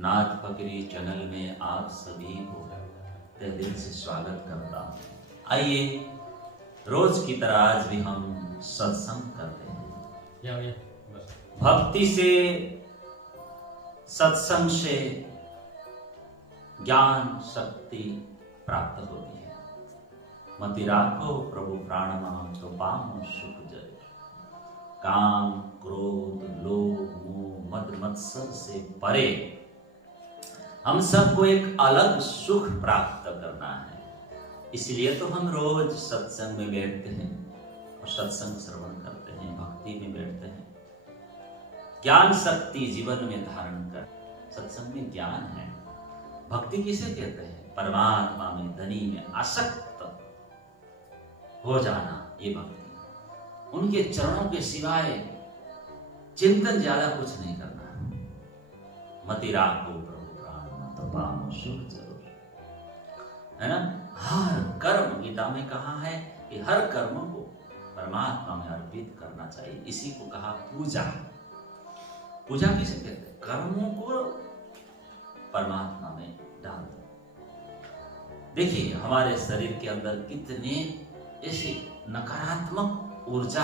नाथ फकीरी channel में आप सभी को तहे दिल से स्वागत करता हूँ। आइए रोज की तरह आज भी हम सत्संग करते हैं। भक्ति से, सत्संग से ज्ञान शक्ति प्राप्त होती है। मति राखो प्रभु प्राणमा तो पामो सुख जय। काम क्रोध लोभ मोह मद मत्सर से परे हम सबको एक अलग सुख प्राप्त करना है। इसलिए तो हम रोज सत्संग में बैठते हैं और सत्संग श्रवण करते हैं, भक्ति में बैठते हैं, ज्ञान शक्ति जीवन में धारण कर। सत्संग में ज्ञान है। भक्ति किसे कहते हैं? परमात्मा में धनी में आसक्त हो जाना, ये भक्ति। उनके चरणों के सिवाय चिंतन ज्यादा कुछ नहीं करना। मति राखो प्रभु प्राण तो पामो सुख जरूर, है ना। हर कर्म, गीता में कहा है कि हर कर्म को परमात्मा में अर्पित करना चाहिए। इसी को कहा पूजा। पूजा किसे कहते हैं? कर्मों को परमात्मा में डाल दो। देखिए हमारे शरीर के अंदर कितने ऐसी नकारात्मक ऊर्जा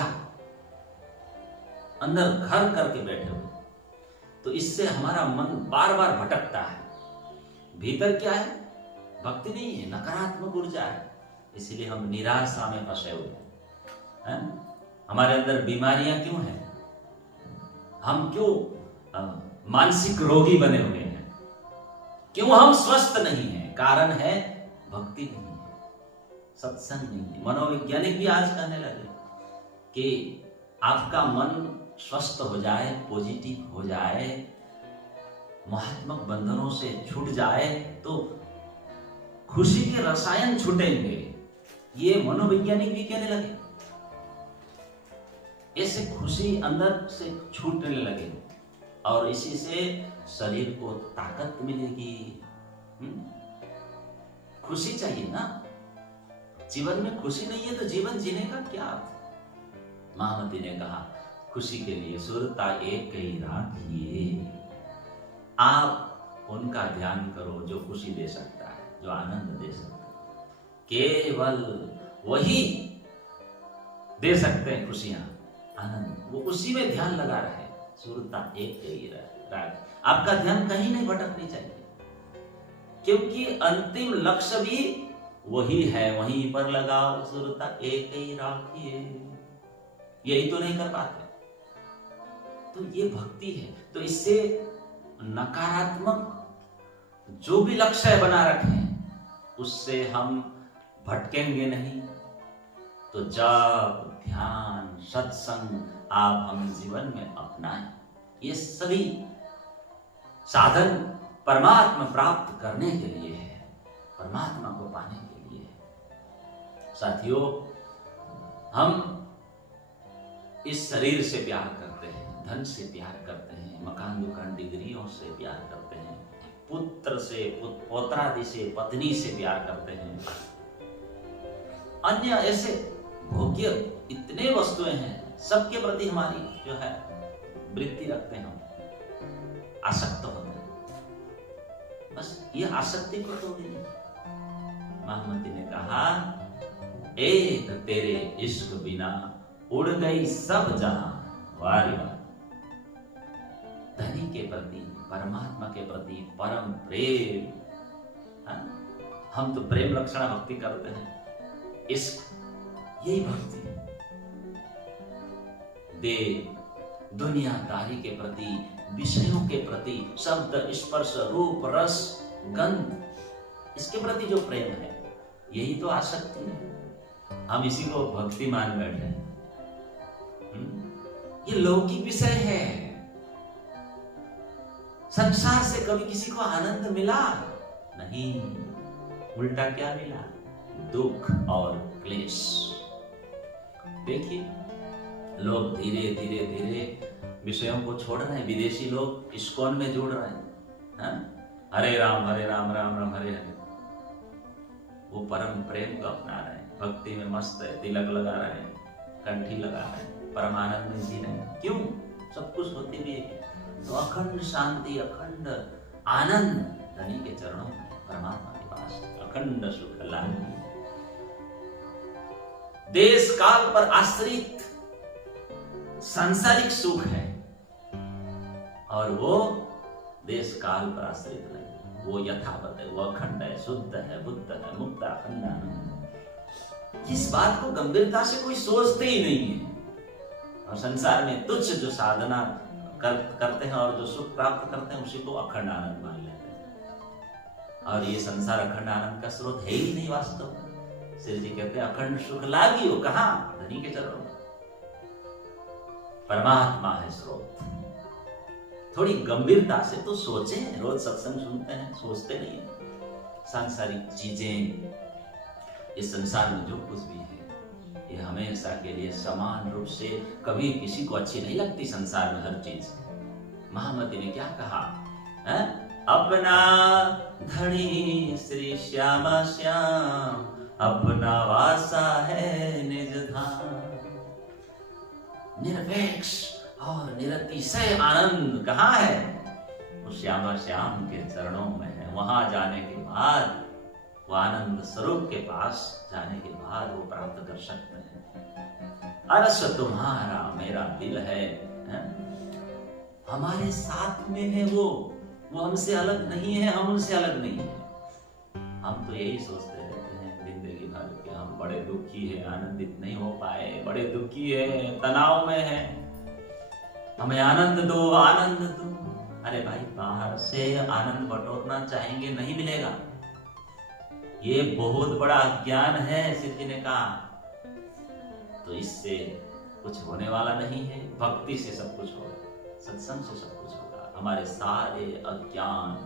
अंदर घर करके बैठे हुए, तो इससे हमारा मन बार बार भटकता है। भीतर क्या है? भक्ति नहीं है, नकारात्मक ऊर्जा है। इसलिए हम निराशा में फंसे हुए हैं। हमारे अंदर बीमारियां क्यों हैं? हम क्यों मानसिक रोगी बने हुए हैं? क्यों हम स्वस्थ नहीं हैं? कारण है भक्ति नहीं है, सत्संग नहीं है। मनोवैज्ञानिक भी आज कहने लगे कि आपका मन स्वस्थ हो जाए, पॉजिटिव हो जाए, मोहात्मक बंधनों से छूट जाए तो खुशी के रसायन छूटेंगे। ये मनोवैज्ञानिक भी कहने लगे। ऐसे खुशी अंदर से छूटने लगे और इसी से शरीर को ताकत मिलेगी। खुशी चाहिए ना। जीवन में खुशी नहीं है तो जीवन जीने का क्या अर्थ? महामती ने कहा खुशी के लिए सुरता एक ही राखिए। आप उनका ध्यान करो जो खुशी दे सकता है, जो आनंद दे सकता है। केवल वही दे सकते हैं खुशियां, आनंद। वो उसी में ध्यान लगा रहे। सुरता एक ही राख। आपका ध्यान कहीं नहीं भटकनी चाहिए, क्योंकि अंतिम लक्ष्य भी वही है। वहीं पर लगाओ सुरता एक ही राखिए। यही तो नहीं कर पाते। तो ये भक्ति है। तो इससे नकारात्मक जो भी लक्ष्य बना रखे हैं उससे हम भटकेंगे नहीं। तो जब ध्यान सत्संग आप हम जीवन में अपनाएं, ये सभी साधन परमात्मा प्राप्त करने के लिए है, परमात्मा को पाने के लिए है। साथियों, हम इस शरीर से प्यार करते हैं, धन से प्यार करते हैं, मकान दुकान डिग्रियों से प्यार करते हैं, पुत्र से, पौत्रादि से, पत्नी से प्यार करते हैं, अन्य ऐसे भोग्य इतने वस्तुएं हैं, सबके प्रति हमारी जो है वृत्ति रखते हैं, हम आसक्त होते हैं। बस ये आसक्ति को तोड़िए। महामती ने कहा एक तेरे इश्क बिना उड़ गई सब जहां। वारी वाह। धनी के प्रति, परमात्मा के प्रति परम प्रेम। हम तो प्रेम लक्षणा भक्ति करते हैं। इश्क, यही भक्ति है। दे दुनियादारी के प्रति, विषयों के प्रति, शब्द स्पर्श रूप रस गंध, इसके प्रति जो प्रेम है, यही तो आसक्ति है। हम इसी को भक्ति मान बैठे हैं। ये लौकिक विषय है। संसार से कभी किसी को आनंद मिला नहीं, उल्टा क्या मिला? दुख और क्लेश। देखिए लोग धीरे धीरे धीरे विषयों को छोड़ रहे हैं। विदेशी लोग इस्कॉन में जुड़ रहे हैं। हरे राम राम राम हरे हरे। वो परम प्रेम को अपना रहे हैं, भक्ति में मस्त है, तिलक लगा रहे हैं, कंठी लगा रहे हैं, परमानंद में जी रहे हैं। क्यों? सब कुछ होते भी है तो अखंड शांति, अखंड आनंद धनी के चरणों में, परमात्मा के पास अखंड सुख लाभ। देश काल पर आश्रित सांसारिक सुख है और वो देश काल पर आश्रित नहीं, वो यथावत है, वो अखंड है, शुद्ध है, बुद्ध है, मुक्त अखंड आनंद। इस बात को गंभीरता से कोई सोचते ही नहीं है और संसार में तुच्छ जो साधना करते हैं और जो सुख प्राप्त करते हैं उसी को अखंड आनंद मान लेते हैं। और ये संसार अखंड आनंद का स्रोत है ही नहीं वास्तव में। श्री जी कहते हैं अखंड सुख लागी हो कहां? धनी के चरणों में। परमात्मा है स्रोत। थोड़ी गंभीरता से तो सोचें, रोज सत्संग सुनते हैं, सोचते नहीं है। सांसारिक चीजें, इस संसार में जो कुछ भी है ये हमेशा के लिए समान रूप से कभी किसी को अच्छी नहीं लगती। संसार में हर चीज, महामती ने क्या कहा है? अपना धनी श्री श्यामा श्याम, अपना वासा है निज धाम। निरपेक्ष और निरतिशय आनंद कहाँ है? वो श्यामा श्याम के चरणों में है। वहां जाने के बाद, वो आनंद स्वरूप के पास जाने के बाद वो प्राप्त कर सकते हैं। अरस तुम्हारा मेरा दिल है, हमारे साथ में है वो हमसे अलग नहीं है, हम उनसे अलग नहीं है। हम तो यही सोचते रहते हैं जिंदगी भर कि हम बड़े दुखी है, आनंदित नहीं हो पाए, बड़े दुखी है, तनाव में है, हमें आनंद दो, आनंद दो। अरे भाई, बाहर से आनंद बटोरना चाहेंगे, नहीं मिलेगा। ये बहुत बड़ा अज्ञान है, श्री जी ने कहा। तो इससे कुछ होने वाला नहीं है। भक्ति से सब कुछ होगा, सत्संग से सब कुछ होगा। हमारे सारे अज्ञान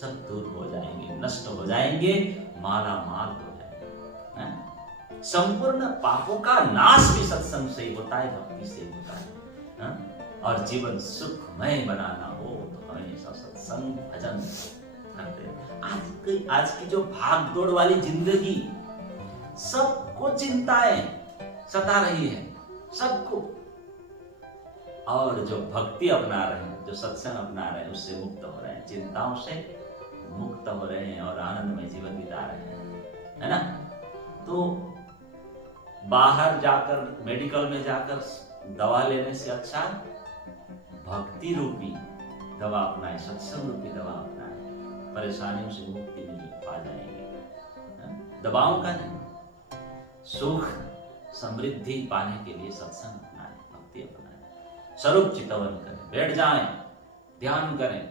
सब दूर हो जाएंगे, नष्ट हो जाएंगे, माला माल हो जाएंगे। संपूर्ण पापों का नाश भी सत्संग से ही होता है, भक्ति से ही होता है। और जीवन सुखमय बनाना हो तो हमेशा सत्संग भजन करते हैं। आज की जो भाग दौड़ वाली जिंदगी, सबको चिंताएं सता रही है, सबको। और जो भक्ति अपना रहे हैं, जो सत्संग अपना रहे हैं, उससे मुक्त हो रहे हैं, चिंताओं से मुक्त हो रहे हैं और आनंदमय जीवन बिता रहे हैं, है ना। तो बाहर जाकर, मेडिकल में जाकर दवा लेने से अच्छा भक्ति रूपी दवा अपनाए, सत्संग रूपी दवा अपनाए, परेशानियों से मुक्ति मिल पा जाएंगे। दवाओं का नहीं, सुख समृद्धि पाने के लिए सत्संग अपनाएं, भक्ति अपनाएं, स्वरूप चितवन करें, बैठ जाएं, ध्यान करें,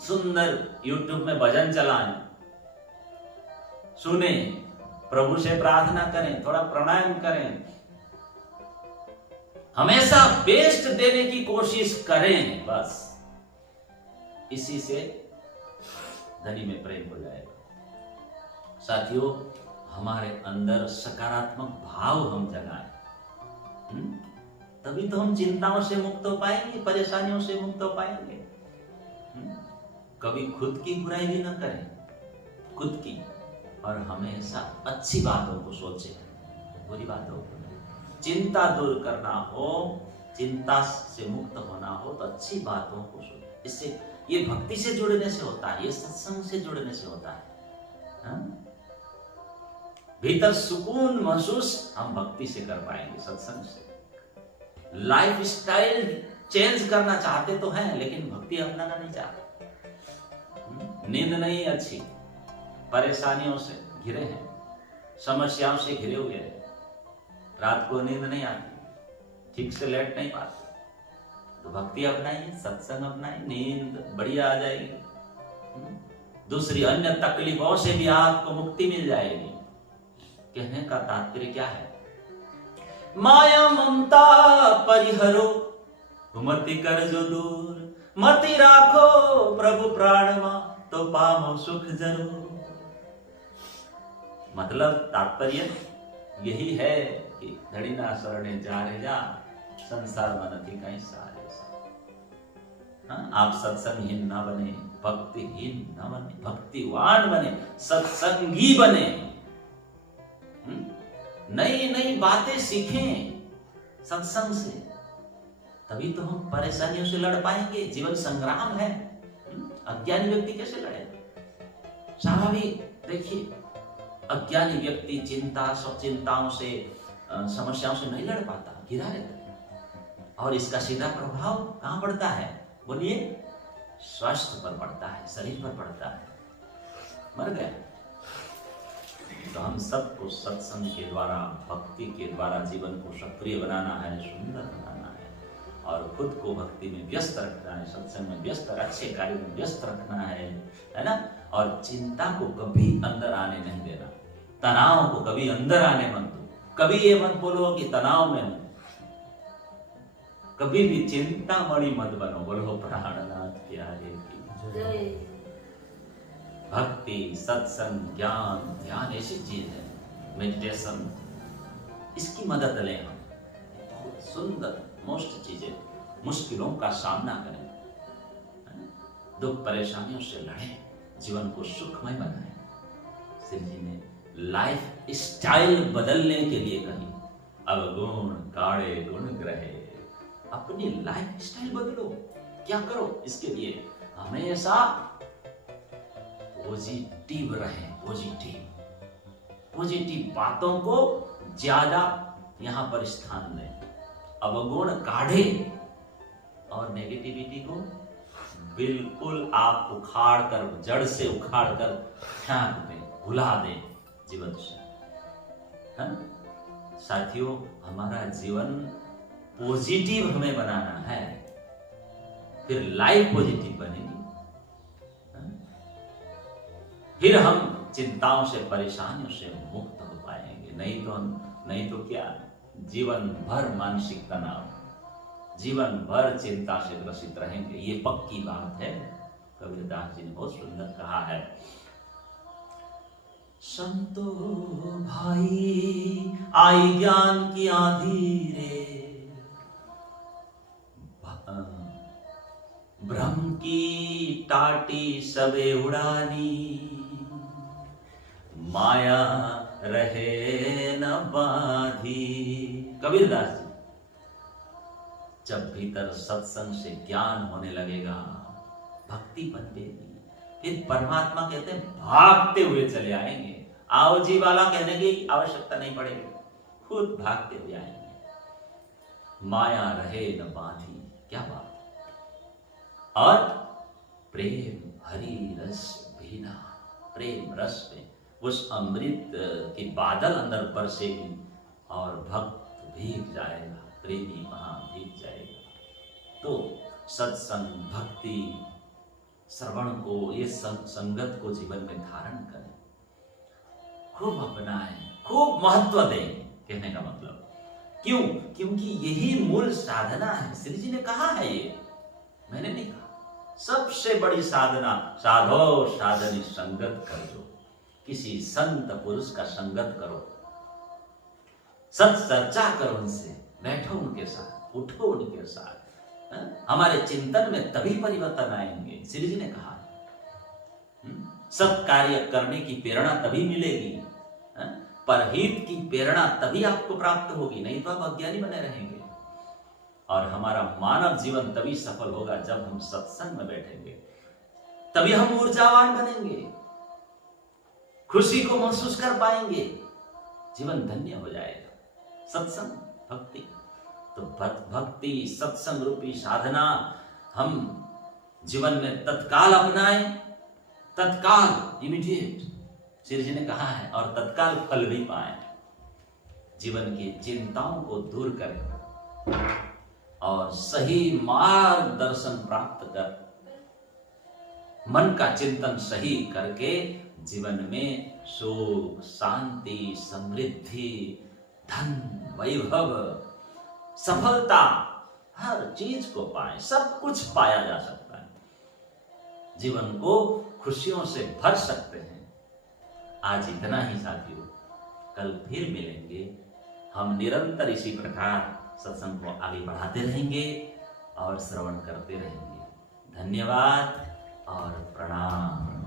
सुंदर यूट्यूब में भजन चलाएं, सुने, प्रभु से प्रार्थना करें, थोड़ा प्राणायाम करें, हमेशा बेस्ट देने की कोशिश करें। बस इसी से धनी में प्रेम हो जाएगा। साथियों, हमारे अंदर सकारात्मक भाव हम जगाएं, तभी तो हम चिंताओं से मुक्त हो पाएंगे, परेशानियों से मुक्त हो पाएंगे। कभी खुद की बुराई भी ना करें, खुद की, और हमेशा अच्छी बातों को सोचें, बुरी बातों को। चिंता दूर करना हो, चिंता से मुक्त होना हो तो अच्छी बातों को सोचें। इससे ये भक्ति से जुड़ने से होता है, ये सत्संग से जुड़ने से होता है। भीतर सुकून महसूस हम भक्ति से कर पाएंगे, सत्संग से। लाइफ स्टाइल चेंज करना चाहते तो हैं, लेकिन भक्ति अपनाना नहीं चाहते। नींद नहीं अच्छी, परेशानियों से घिरे हैं, समस्याओं से घिरे हुए हैं, रात को नींद नहीं आती, ठीक से लेट नहीं पाते, तो भक्ति अपनाइए, सत्संग अपनाइए, नींद बढ़िया आ जाएगी। दूसरी अन्य तकलीफों से भी आपको मुक्ति मिल जाएगी। कहने का तात्पर्य क्या है? माया ममता परिहरो, मति कर जो दूर, मति राखो प्रभु प्राण मा, तो पामो सुख जरूर। मतलब तात्पर्य यही है कि धड़ी ना शरणे जा रे जा, संसार में नहीं कहीं सारे। आप सत्संगहीन ना बने, भक्तिहीन ना बने, भक्तिवान बने, सत्संगी बने, नई नई बातें सीखें सत्संग से, तभी तो हम परेशानियों से लड़ पाएंगे। जीवन संग्राम है, अज्ञानी व्यक्ति कैसे लड़ेगा? स्वाभाविक, देखिए अज्ञानी व्यक्ति चिंताओं से, समस्याओं से नहीं लड़ पाता, घिरा रहता है। और इसका सीधा प्रभाव कहाँ पड़ता है? बोलिए, स्वास्थ्य पर पड़ता है, शरीर पर पड़ता है, मर गया। तो हम सबको सत्संग के द्वारा, भक्ति के द्वारा जीवन को सक्रिय बनाना है, सुंदर बनाना है, और खुद को भक्ति में व्यस्त रखना है, सत्संग में व्यस्त, अच्छे कार्य में व्यस्त रखना है ना। और चिंता को कभी अंदर आने नहीं देना, तनाव को कभी अंदर आने मत दो। कभी ये मत बोलो कि तनाव में हूं, कभी भी चिंता मणि मत बनो। बोलो प्राणनाथ प्यारे की जय। भक्ति, सत्संग, ज्ञान, ध्यान ऐसी चीज है, मेडिटेशन, इसकी मदद लें हम। बहुत सुंदर मोस्ट चीजें, मुश्किलों का सामना करें, दुख परेशानियों से लड़ें, जीवन को सुखमय बनाएं। श्री जी ने लाइफ स्टाइल बदलने के लिए कही, अवगुण काढ़े गुण ग्रहे। अपनी लाइफ स्टाइल बदलो। क्या करो इसके लिए? हमेशा पॉजिटिव रहें, पॉजिटिव बातों को ज्यादा यहां पर स्थान दें। अवगुण काढ़े और नेगेटिविटी को बिल्कुल आप उखाड़ कर, जड़ से उखाड़ कर फेंक दें, भुला दें जीवन से। है साथियों, हमारा जीवन पॉजिटिव हमें बनाना है, फिर लाइफ पॉजिटिव बनेगी। फिर हम चिंताओं से, परेशानियों से मुक्त हो पाएंगे। नहीं तो क्या, जीवन भर मानसिक तनाव, जीवन भर चिंता से ग्रसित रहेंगे। ये पक्की बात है। कबीरदास जी ने बहुत सुंदर कहा है, संतो भाई आई ज्ञान की आंधी रे, भ्रम की टाटी सबे उड़ानी, माया रहे न बाधी। कबीरदास जी, जब भीतर सत्संग से ज्ञान होने लगेगा, भक्ति बनेगी, फिर परमात्मा कहते हैं भागते हुए चले आएंगे। आओ जी वाला कहने की आवश्यकता नहीं पड़ेगी, खुद भागते हुए आएंगे। माया रहे न बाधी, क्या बात। और प्रेम हरि रस भीना, प्रेम रस में उस अमृत की बादल अंदर बरसेगी और भक्त भीग जाएगा, प्रेमी वहां भीग जाएगा। तो सत्संग, भक्ति, श्रवण को, ये संगत को जीवन में धारण करें, खूब अपनाएं, खूब महत्व दें। कहने का मतलब क्यों? क्योंकि यही मूल साधना है। श्री जी ने कहा है, ये मैंने नहीं कहा। सबसे बड़ी साधना, साधो साधनी संगत कर दो, किसी संत पुरुष का संगत करो, सत चर्चा करो उनसे, बैठो उनके साथ, उठो उनके साथ। हमारे चिंतन में तभी परिवर्तन आएंगे। श्री जी ने कहा सत कार्य करने की प्रेरणा तभी मिलेगी, परहित की प्रेरणा तभी आपको प्राप्त होगी, नहीं तो आप अज्ञानी बने रहेंगे। और हमारा मानव जीवन तभी सफल होगा जब हम सत्संग में बैठेंगे, तभी हम ऊर्जावान बनेंगे, खुशी को महसूस कर पाएंगे, जीवन धन्य हो जाएगा। सत्संग, भक्ति, तो भक्ति सत्संग रूपी साधना हम जीवन में तत्काल अपनाएं, तत्काल, इमीडिएट, श्री जी ने कहा है, और तत्काल फल भी पाए। जीवन की चिंताओं को दूर करें और सही मार्गदर्शन प्राप्त कर, मन का चिंतन सही करके जीवन में सुख, शांति, समृद्धि, धन, वैभव, सफलता, हर चीज को पाए। सब कुछ पाया जा सकता है, जीवन को खुशियों से भर सकते हैं। आज इतना ही साथियों, कल फिर मिलेंगे। हम निरंतर इसी प्रकार सत्संग को आगे बढ़ाते रहेंगे और श्रवण करते रहेंगे। धन्यवाद और प्रणाम।